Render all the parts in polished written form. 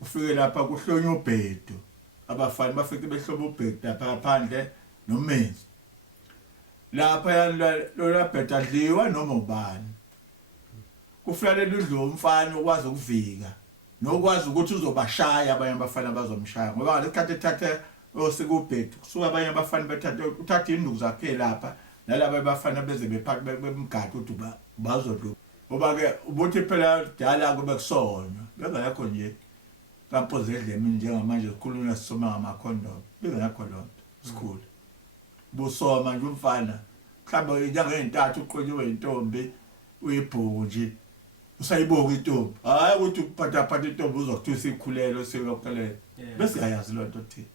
ufike lapha kuhlonywa ubhedu abafana bafike behlobo ubhedu lapha phandle nomenzi lapha lo bhedu adliwa noma ubani kufanele udle umfana ukwazi ukuvika nokwazi ukuthi uzobashaya abanye abafana bazomshaya ngoba ngesikhathi ethathe osikubhedu kusuka abanye abafana uthatha induku zakhe lapha nalabo abafana beze bephakathi bemgadi ukuthi bazodluka ngoba ke ubuthi phela dala kube kusona bengayakho nje kampoze edlemi njengamanje sikhulunywa sisoma ngamakhondom bengayakho lonto sikhulu busoma nje umfana mhlawumbe inyanga ezintathu uqonyiwe intombi uyibhuku nje usayiboka intombi hayi ukuthi uphatha intombi uzokuthusa ikhulelo sekuyokulela bese ayazi lonto thina.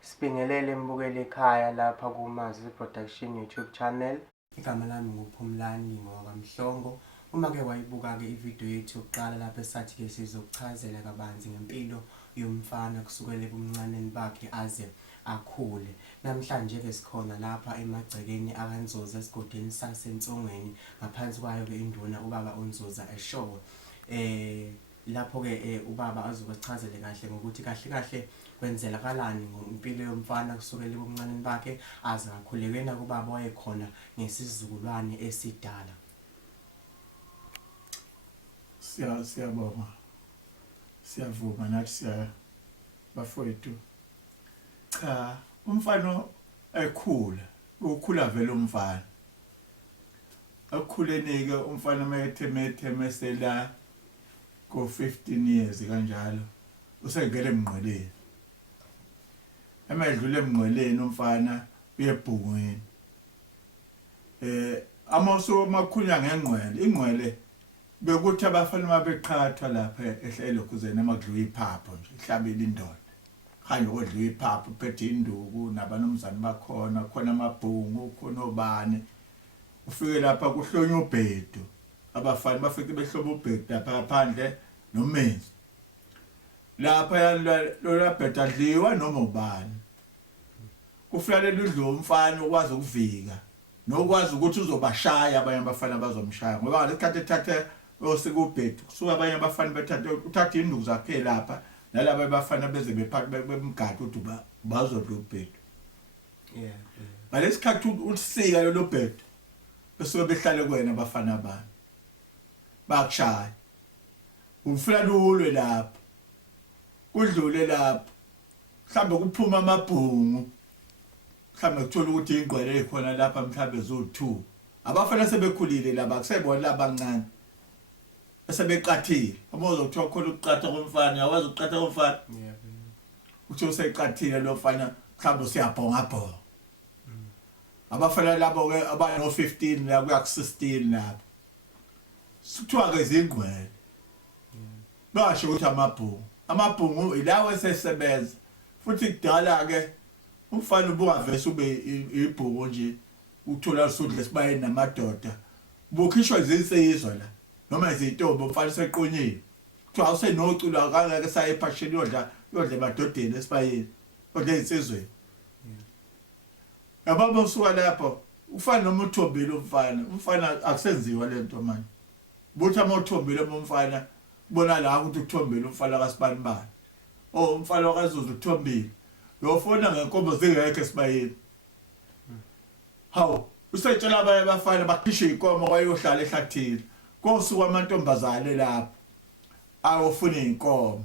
Sibingelele mbukeli ekhaya lapha kuMazi Production YouTube channel. Igama lami nguPhumlani ngokamhlongo. Uma ke wayibuka ke ivideo yethu yokuqala lapha esathi ke sizokuchazela kabanzi ngempilo yomfana kusukela ebuncaneni bakhe aze akhule. Namhlanje ke sikhona lapha emagcekeni akaNzoza esigodini saseNtsongweni ngaphansi kwayo ke induna ubaba uNzoza eShowe. Lapho ke ubaba azobachazele kahle ngokuthi kahle kwenzela kalani ngempilo yomfana kusukela ebuncaneni bakhe aze akhule wena kubaba wayekhona ngesizukulwane esidala. Siyabonga siyavuma nathi bafowethu cha umfana ekhula ukhula vele umfana akukhuleni ke umfana methe mesela ko 15 years kanjalo usengena emngqweleni emedlule emngqweleni umfana uyebhungweni amaso makhunya ngengqwele ingqwele bekuthi abafana mabeqhathwa lapha ehlelo kuzena amadliwa iphapho nje ihlabela indoda khanye odliwa iphapho uphethe induku nabanomzana bakhona khona amabhungu khona obani ufike lapha kuhlonywa ubhedu abafana bafike behlobo ubhedu lapha phandle nomenzi lapha lo bhedu adliwa noma ubani kufanele udle umfana ukwazi ukuvika nokwazi ukuthi uzobashaya abanye abafana bazomshaya ngoba ngesikhathi ethathe osikubhedu kusuka abanye abafana uthatha induku zakhe lapha nalabo abafana beze bephakathi bemgadi ukuthi bazodla ubhedu ngalesikhathi usika lo bhedu bese behlale kuwena abafana abanye bakushaya ufuna ulwe lapha kudlule lapha mhlambe kuphuma amabhungu mhlambe kuthola ukuthi ingqwele ekhona lapha mhlambe zo2 abafana sebekhulile laba kusebona labancane sebeqathile amozo kuthiwa khona ukuqatha komfana yawazi ukuqatha komfana uthi useqathile lo mfana mhlambe siyabhonga abafana labo ke abano 15 la kuya ku16 lapha sithiwa ke izingqwele basho ukuthi amabhungu ilawo esesebenza futhi kudala ke umfana ubungavese ube ibhuku nje uthola usudle sibayeni namadoda bukhishwa izinsizwa la noma izintombi umfana seqonyile kuthiwa awusenoculo akangeke saye ephasheni yodla emadodeni esibayeni odle insizweni ababa usuka lapho ufana noma uthombile umfana akusenziwa lento manje buthi amothombile umfana bona la ukuthi uthombile umfana kaSibani bani umfana wakaZuzu uthombile yofona ngenkombo zingekho esibayeni hawo usetshela abanye abafana bakhishe inkomo kwayohlala ehlathini kosuka amantombazane lapha awofuna inkomo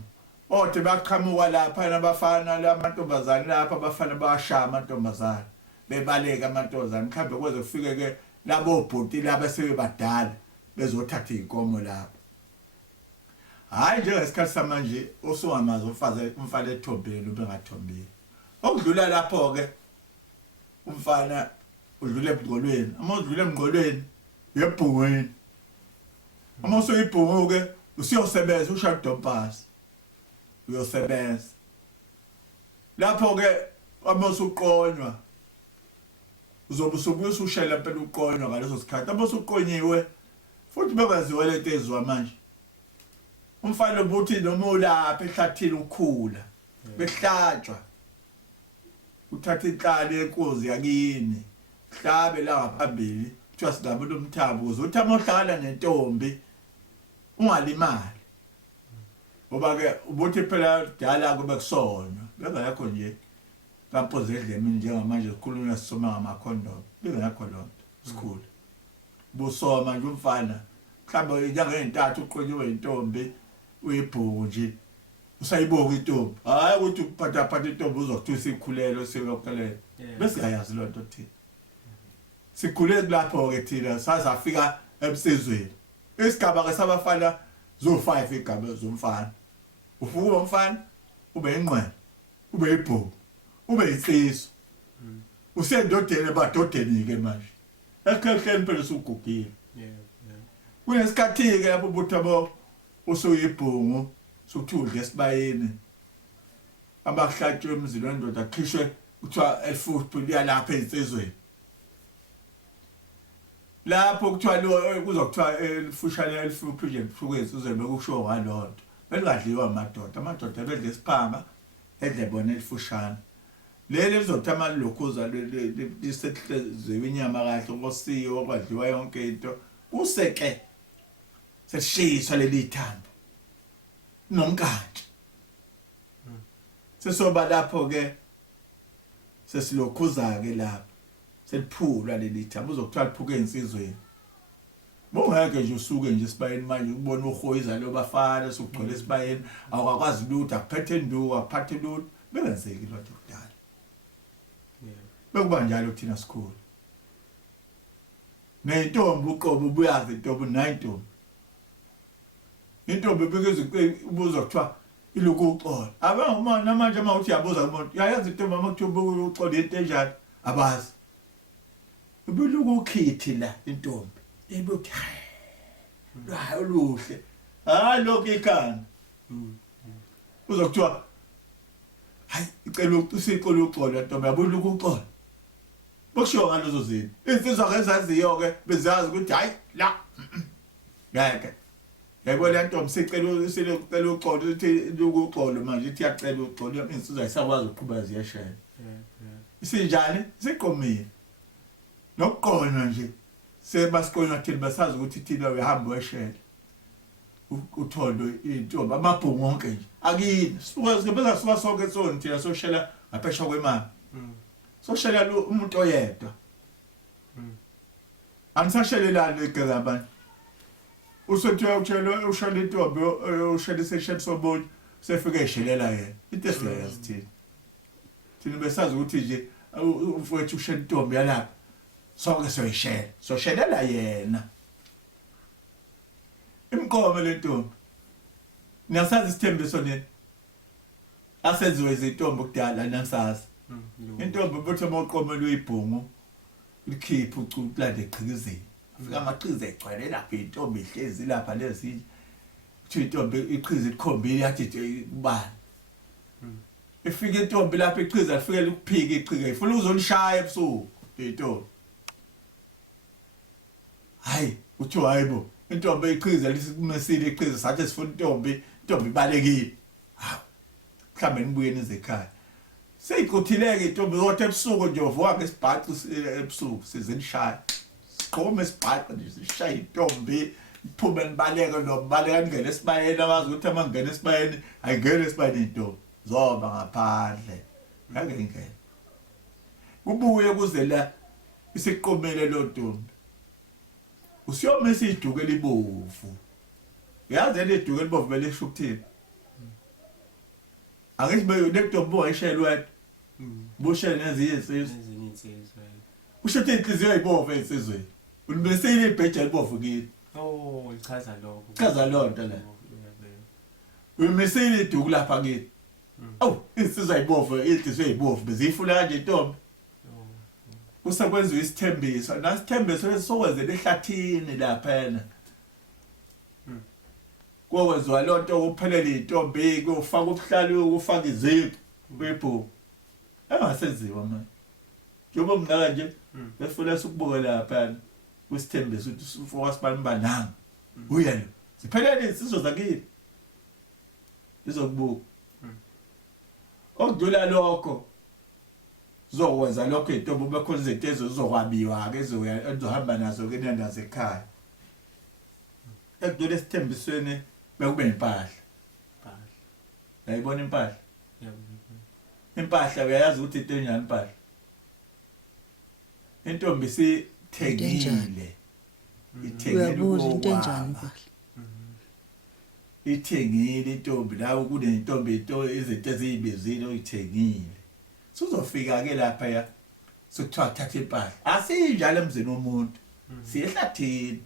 othi baqhamuka lapha nabafana lamantombazane lapha abafana bashaya amantombazane bebaleka amantombazane mhlambe kweze kufike ke labo bhuti laba sebebadala bezothatha inkomo lapha hayi njengesikhathi samanje usungamazi umfana ethombile ubengathombile okudlula lapho ke umfana udlule ebugqolweni amodlule emgqolweni yebhungweni amosoyibhungu ke usiyosebenza ushadopasi uyosebenza lapho ke amosuqonywa uzobe usubuye ushela phela uqonywa ngaleso sikhathi amosuqonyiwe futhi bengaziwe lento ezwa manje umfana ubuthi noma ulapha ehlathini ukhula behlatshwa uthatha inhlali yenkozi yakini hlabe la ngaphambili kuthiwa singabantu umthabo uzothi amohlala nentombi ungalimali ngoba ke ubuthi phela dala kube kusona bengakho nje kampoze edlemi njengamanje sikhulunywa sisoma ngamakhondom bengakho lonto school busoma nje umfana mhlawumbe inyanga ezintathu uqonyiwe intombi uyibhuku nje usayiboka intombi hayi ukuthi uphatha intombi uzokuthiwa sikhulelo siyokulela bese ayazi lonto thina sikhule lapho ke thina sazafika emsizweni isigaba ke sabafana zo5 igaba zomfana ufuka umfana ube inqwele ube ibhuku ube insizwa usendodeni badodeni ke manje ekhehleni phela usugugile kunesikhathi ke lapho ubuthabo usuyibhungu sokuthudla esibayeni abahlatshwe emzini wendoda akhishwe kuthiwa elfuthu liyalapha insizweni lapho kuthiwa kuzokuthiwa elifushane elfuthu nje kufukwezi uze bekusho ngalonto belingadliwa amadoda bedle isiphanga edle bona elifushane leli lizothi amalokhuza lisehlezwe inyama kahle ngosiyo okwadliwa yonke into useke seshiswa leli thambo nomkantsha sesoba lapho ke sesilokhuza ke lapho seliphulwa leli thambo uzokuthiwa liphuke insizweni bongeke nje usuke nje esibayeni manje ubona uhoyiza lo bafana sokugcwele esibayeni awakwazi lutho akuphethe induku akuphathe lutho bengenzeki lonto kudala bekuba njalo thina sikhulu nentombi uqobo ubuyazi intombi nayintombi intombi bekuze ubuza kuthiwa iloku uxola abanguma namanje uma uthi yabuza umuntu yayazi intombi amakuthiwa uxola into enjani abazi ubuloku ukhithi la intombi ibuthi hayi oluhle hayi lokho ikhanda uzokuthiwa hayi icela usiqola uxola intombi yabuloku uxola bokushiwo ngalezo zinto insizwa ngezaziyo ke bezazi ukuthi hayi la ngeke yebo le ntombi sicela uxolo uthi ukuxolo manje ithi yacela uxolo insizwa ayisakwazi ukuqhubeka ziyashela isinjani siqomile nokuqona nje sebasiqona thina basazi ukuthi thina uyahamba weshela uthondo intombi amabhungu wonke nje akini sibuka suka sonke sonke thina soshela ngaphesha kwemali soshela umuntu oyedwa anisashelelani egeza abantu usothiwa utshelo ushela intombi ushela isesheni sobunye sefike eshelela yena into esiyazi thina besazi ukuthi nje umfowethu ushela intombi yalapha sonke soyishela soshelela yena imkomo le ntombi niyasazi isithembiso nini asenziwe izintombi kudala namsazi intombi bothe mawuqomela uyibhungu likhipha uculande eqhikizeni afika amaqhize egcwele lapha intombi ihlezi lapha lezi uthi intombi iqhize likhombile yathi ubani ifike intombi lapha iqhize lifike ukuphika iqhike ifuna uzolishaya ebusuku intombi hayi uthi hayibo intombi iqhize lisimesile iqhize sathi sifuna intombi ibalekile hawu mhlambe nibuye nize ekhaya seyiquthileke intombi zothi ebusuku nje uvuka ngesibhacu ebusuku sizenishaya siqhome isibhacu nje sishaya intombi iphume nibaleke nobaleka ngene esibayeni abazi ukuthi amangena esibayeni ayingene esibayeni intombi zoba ngaphandle ngeke ingene kubuye kuze la isiqomele lo ntombi usiyomisa iduke libovu yazi le duke libovu vele lisho ukuthini angithi beyonetombi wayishelwe bushele nezinye insizwe ushethe inhliziyo eyibovu insizweni ulibesile ibheja elibovu kini lichaza lokho chaza lonto la ulimesile iduku lapha kini insizwa eyibovu inhliziyo eyibovu bezifuna kanje intombi usakwenziwa isithembiso nasithembiso lesokwenze ehlathini laphana kokwenziwa lonto ukuphelela intombi kufaka ubuhlalu ukufaka iziqu bebhu engasenziwa manje njengoba mngaka nje befuna ukubuka lapha kusithembiso ukuthi ufoka sibanibani nanga uyena siphelele isizwe zakini izokubuka okudlula lokho zokwenza lokho intombi bekhona izinto ezizokwabiwa ke ezohamba nazo ke nendaze ekhaya ekudole esithembisweni bekube impahla Impahla. yayibona impahla Yabona. impahla uyayazi ukuthi into enjani impahla intombi sithengile Uyabuza into enjani impahla? ithengile intombi la kunentombi izinto eziyibizile uyithengile sizofika ke lapha ya sokuthiwa thatha impahla asinjalo emzini womuntu siyehlathini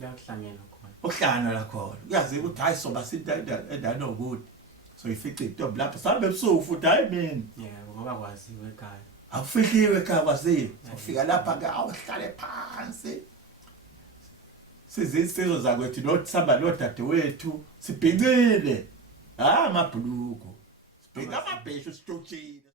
Lakuhlangena khona. okuhlangana la khona uyazi ukuthi hayi soba sinta endana ukuthi so ifica intombi lapha sabe ebusuku futhi hayi mina Yebo, ngoba kwaziwe ekhaya. awufihliwe ekhaya kwaziyo ufika lapha ke awuhlale phansi sizinsizwa zakwethu nothi sihamba nodadewethu sibhincile amabhuluko sibhinca amabheshu sitshotshile